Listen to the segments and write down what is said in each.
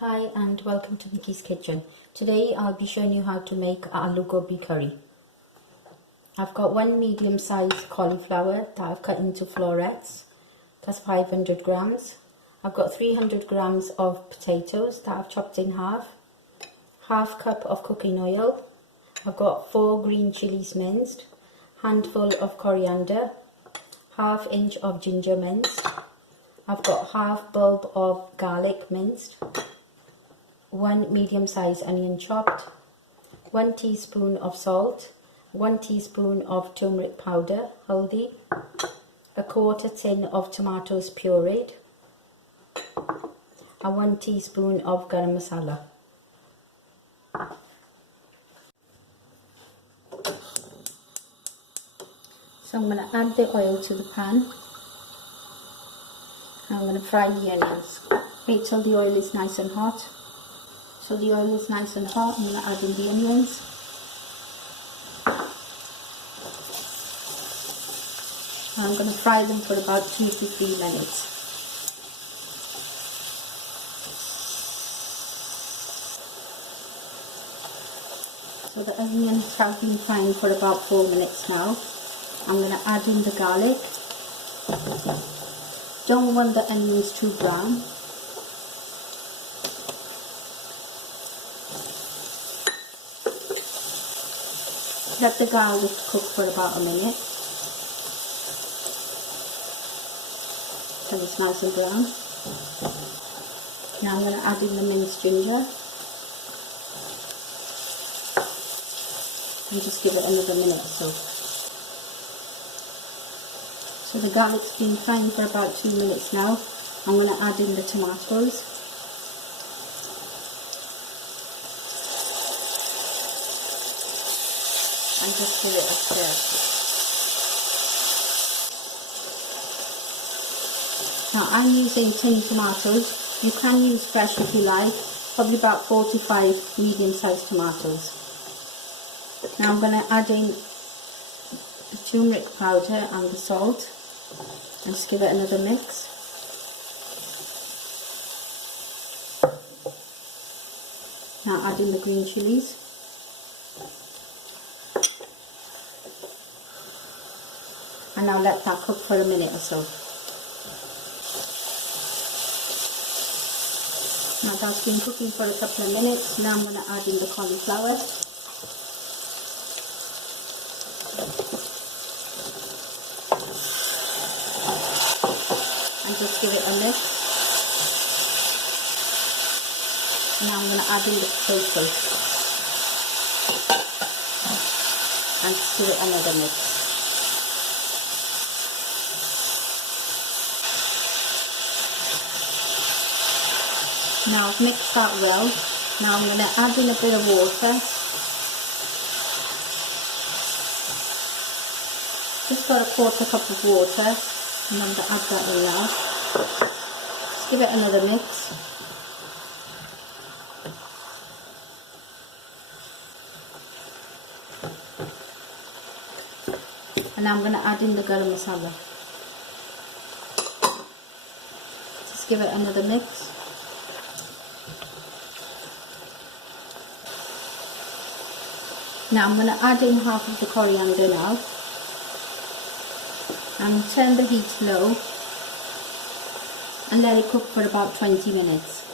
Hi and welcome to Nikki's Kitchen. Today I'll be showing you how to make Aloo Gobi curry. I've got one medium-sized cauliflower that I've cut into florets. That's 500 grams. I've got 300 grams of potatoes that I've chopped in half cup of cooking oil. I've got 4 green chillies minced, handful of coriander, ½ inch of ginger minced. I've got half bulb of garlic minced, 1 medium-sized onion chopped, 1 teaspoon of salt, 1 teaspoon of turmeric powder, haldi, a quarter tin of tomatoes pureed, and 1 teaspoon of garam masala. So I'm going to add the oil to the pan. I'm going to fry the onions. Wait till the oil is nice and hot. So the oil is nice and hot, I'm going to add in the onions. I'm going to fry them for about 2 to 3 minutes. So the onions have been frying for about 4 minutes now. I'm going to add in the garlic. Don't want the onions too brown. Let the garlic cook for about a minute till it's nice and brown. Now I'm going to add in the minced ginger and just give it another minute or so. So the garlic's been frying for about 2 minutes now. I'm going to add in the tomatoes. And just give it a stir. Now I'm using tin tomatoes. You can use fresh if you like, probably about 4 to 5 medium-sized tomatoes. Now I'm going to add in the turmeric powder and the salt and just give it another mix. Now add in the green chillies. And now let that cook for a minute or so. Now that's been cooking for a couple of minutes. Now I'm going to add in the cauliflower. And just give it a mix. Now I'm going to add in the potato. And just give it another mix. Now I've mixed that well. Now I'm going to add in a bit of water. Just got a quarter cup of water, and I'm going to add that in now. Just give it another mix. And now I'm going to add in the garam masala. Just give it another mix. Now I'm going to add in half of the coriander now and turn the heat low and let it cook for about 20 minutes.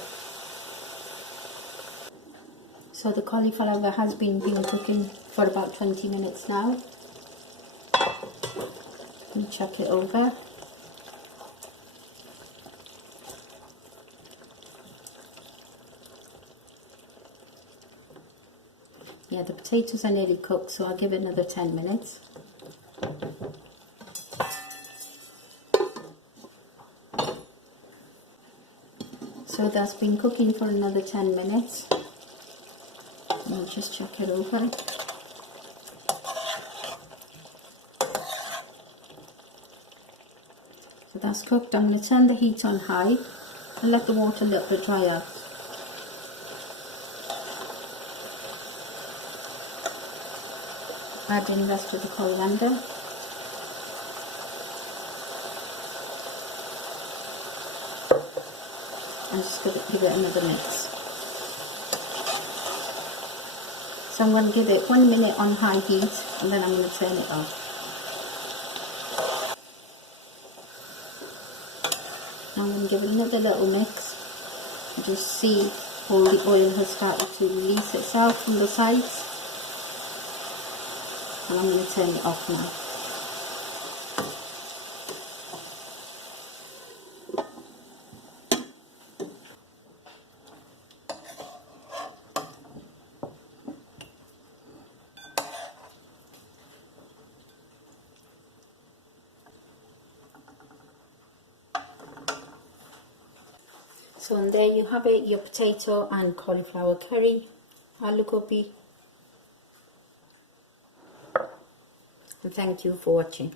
So the cauliflower has been cooking for about 20 minutes now. Let me check it over. Yeah, the potatoes are nearly cooked, so I'll give it another 10 minutes. So that's been cooking for another 10 minutes. I'll just check it over. So that's cooked. I'm going to turn the heat on high and let the water a little bit dry out. Add in the rest of the coriander. And just give it another mix. So I'm going to give it 1 minute on high heat and then I'm going to turn it off. Now I'm going to give it another little mix and just see all the oil has started to release itself from the sides. And I'm going to turn it off now. So and there you have it, your potato and cauliflower curry, aloo gobi. And thank you for watching.